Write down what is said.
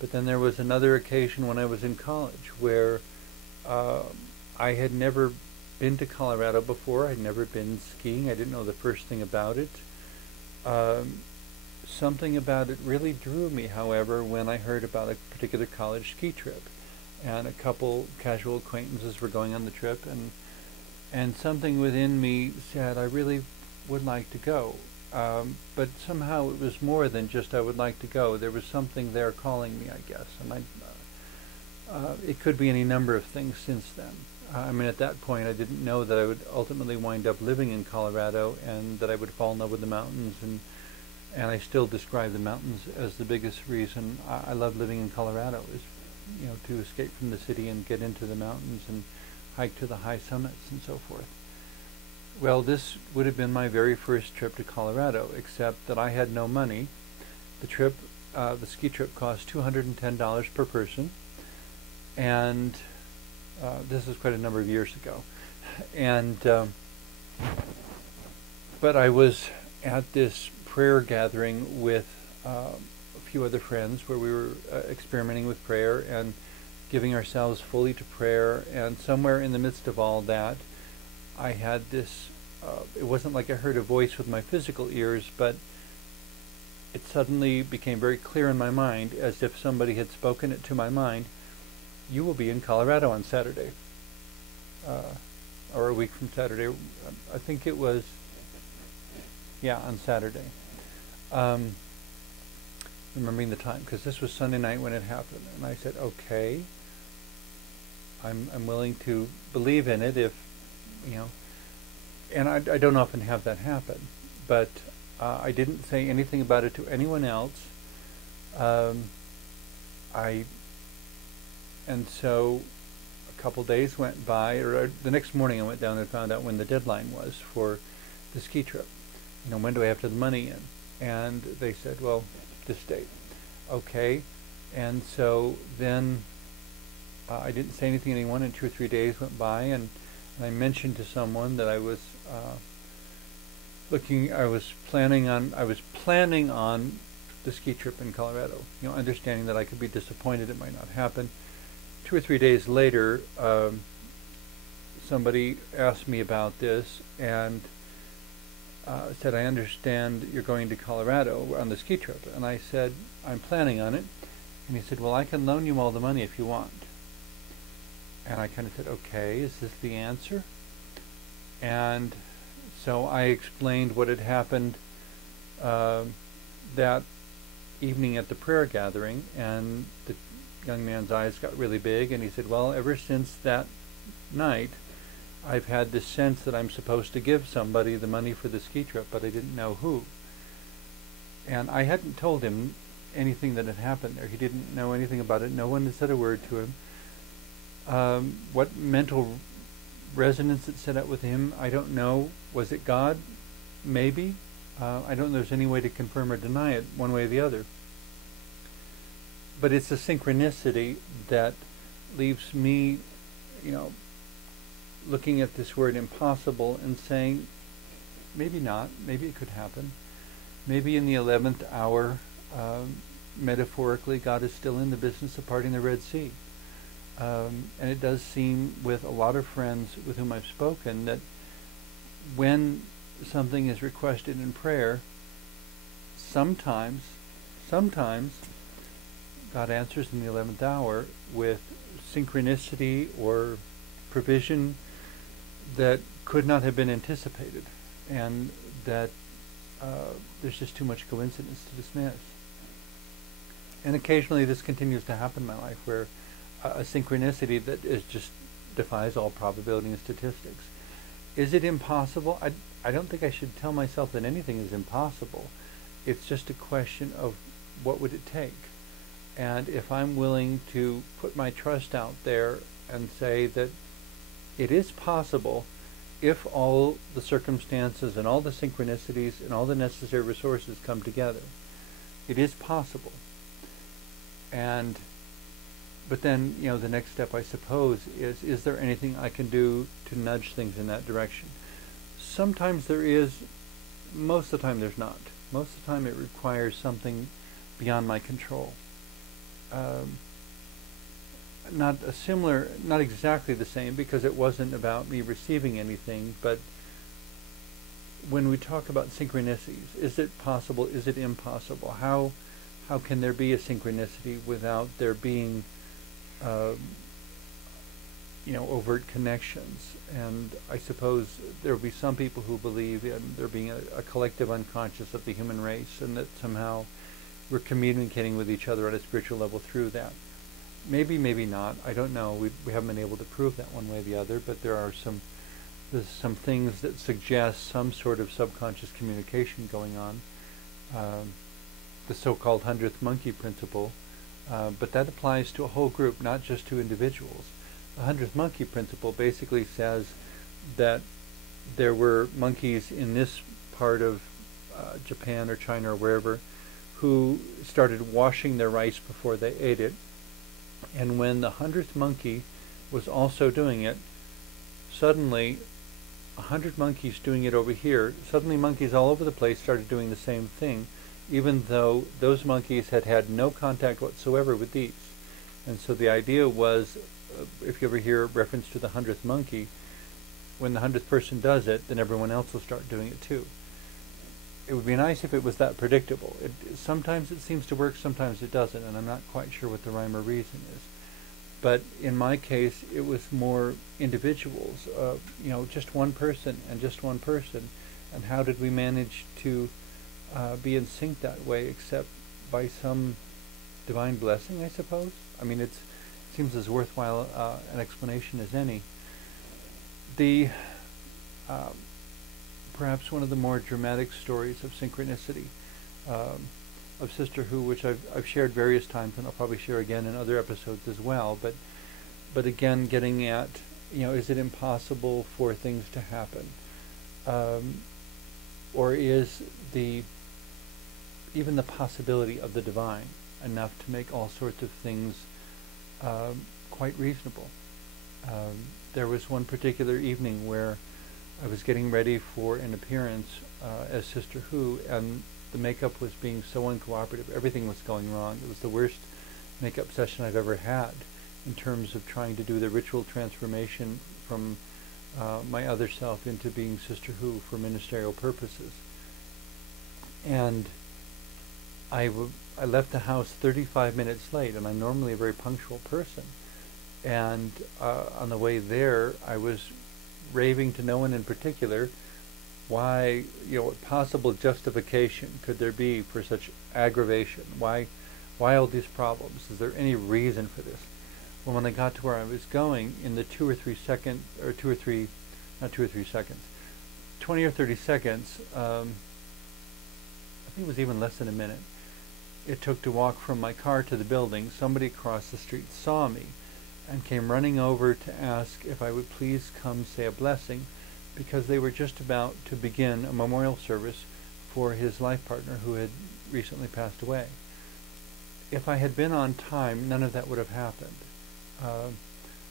But then there was another occasion when I was in college where uh, I had never been to Colorado before. I'd never been skiing. I didn't know the first thing about it. Um, Something about it really drew me, however, when I heard about a particular college ski trip. And a couple casual acquaintances were going on the trip, and something within me said I really would like to go. But somehow it was more than just I would like to go. There was something there calling me, I guess. And it could be any number of things since then. I mean, at that point, I didn't know that I would ultimately wind up living in Colorado and that I would fall in love with the mountains. And I still describe the mountains as the biggest reason I love living in Colorado is, to escape from the city and get into the mountains and hike to the high summits and so forth. Well, this would have been my very first trip to Colorado, except that I had no money. The ski trip cost $210 per person, and this was quite a number of years ago. And but I was at this prayer gathering with a few other friends where we were experimenting with prayer and giving ourselves fully to prayer. And somewhere in the midst of all that, I had this, it wasn't like I heard a voice with my physical ears, but it suddenly became very clear in my mind, as if somebody had spoken it to my mind. You will be in Colorado on Saturday, or a week from Saturday. I think it was, on Saturday. Remembering the time, because this was Sunday night when it happened, and I said, okay, I'm willing to believe in it if, and I don't often have that happen, but I didn't say anything about it to anyone else. And so a couple days went by, or the next morning I went down and found out when the deadline was for the ski trip. When do I have to have the money in? And they said, well, this date. Okay. And so then I didn't say anything to anyone, and 2 or 3 days went by, and I mentioned to someone that I was planning on the ski trip in Colorado, understanding that I could be disappointed it might not happen. 2 or 3 days later, somebody asked me about this and said, I understand you're going to Colorado on the ski trip. And I said, I'm planning on it. And he said, well, I can loan you all the money if you want. And I kind of said, okay, is this the answer? And so I explained what had happened that evening at the prayer gathering, and the young man's eyes got really big, and he said, well, ever since that night, I've had this sense that I'm supposed to give somebody the money for the ski trip, but I didn't know who. And I hadn't told him anything that had happened there. He didn't know anything about it. No one had said a word to him. What mental resonance it set up with him, I don't know. Was it God? Maybe. I don't know if there's any way to confirm or deny it one way or the other. But it's a synchronicity that leaves me, looking at this word impossible and saying, maybe not, maybe it could happen. Maybe in the 11th hour, metaphorically, God is still in the business of parting the Red Sea. And it does seem with a lot of friends with whom I've spoken that when something is requested in prayer, sometimes God answers in the 11th hour with synchronicity or provision that could not have been anticipated, and that there's just too much coincidence to dismiss. And occasionally this continues to happen in my life, where a synchronicity that is just defies all probability and statistics. Is it impossible? I don't think I should tell myself that anything is impossible. It's just a question of what would it take. And if I'm willing to put my trust out there and say that it is possible, if all the circumstances and all the synchronicities and all the necessary resources come together, it is possible. But then, the next step, I suppose, is there anything I can do to nudge things in that direction? Sometimes there is, most of the time there's not. Most of the time it requires something beyond my control. not a similar, not exactly the same, because it wasn't about me receiving anything, but when we talk about synchronicities, is it possible, is it impossible? How can there be a synchronicity without there being overt connections? And I suppose there will be some people who believe in there being a collective unconscious of the human race, and that somehow we're communicating with each other at a spiritual level through that. Maybe, maybe not. I don't know. We haven't been able to prove that one way or the other, but there's some things that suggest some sort of subconscious communication going on. The so-called 100th monkey principle, but that applies to a whole group, not just to individuals. The 100th monkey principle basically says that there were monkeys in this part of Japan or China or wherever who started washing their rice before they ate it, and when the 100th monkey was also doing it, suddenly 100 monkeys doing it over here, suddenly monkeys all over the place started doing the same thing, even though those monkeys had had no contact whatsoever with these. And so the idea was, if you ever hear reference to the 100th monkey, when the 100th person does it, then everyone else will start doing it too. It would be nice if it was that predictable. Sometimes it seems to work, sometimes it doesn't, and I'm not quite sure what the rhyme or reason is. But in my case, it was more individuals, just one person and just one person. And how did we manage to be in sync that way, except by some divine blessing, I suppose? I mean, it seems as worthwhile an explanation as any. Perhaps one of the more dramatic stories of synchronicity, of Sister Who, which I've shared various times, and I'll probably share again in other episodes as well, but again, getting at, is it impossible for things to happen? Or is even the possibility of the divine enough to make all sorts of things quite reasonable? There was one particular evening where I was getting ready for an appearance as Sister Who, and the makeup was being so uncooperative. Everything was going wrong. It was the worst makeup session I've ever had in terms of trying to do the ritual transformation from my other self into being Sister Who for ministerial purposes. And I left the house 35 minutes late, and I'm normally a very punctual person. And on the way there, I was raving to no one in particular why, what possible justification could there be for such aggravation? Why all these problems? Is there any reason for this? Well, when I got to where I was going, in the 20 or 30 seconds, I think it was even less than a minute, it took to walk from my car to the building, somebody across the street saw me and came running over to ask if I would please come say a blessing, because they were just about to begin a memorial service for his life partner who had recently passed away. If I had been on time, none of that would have happened.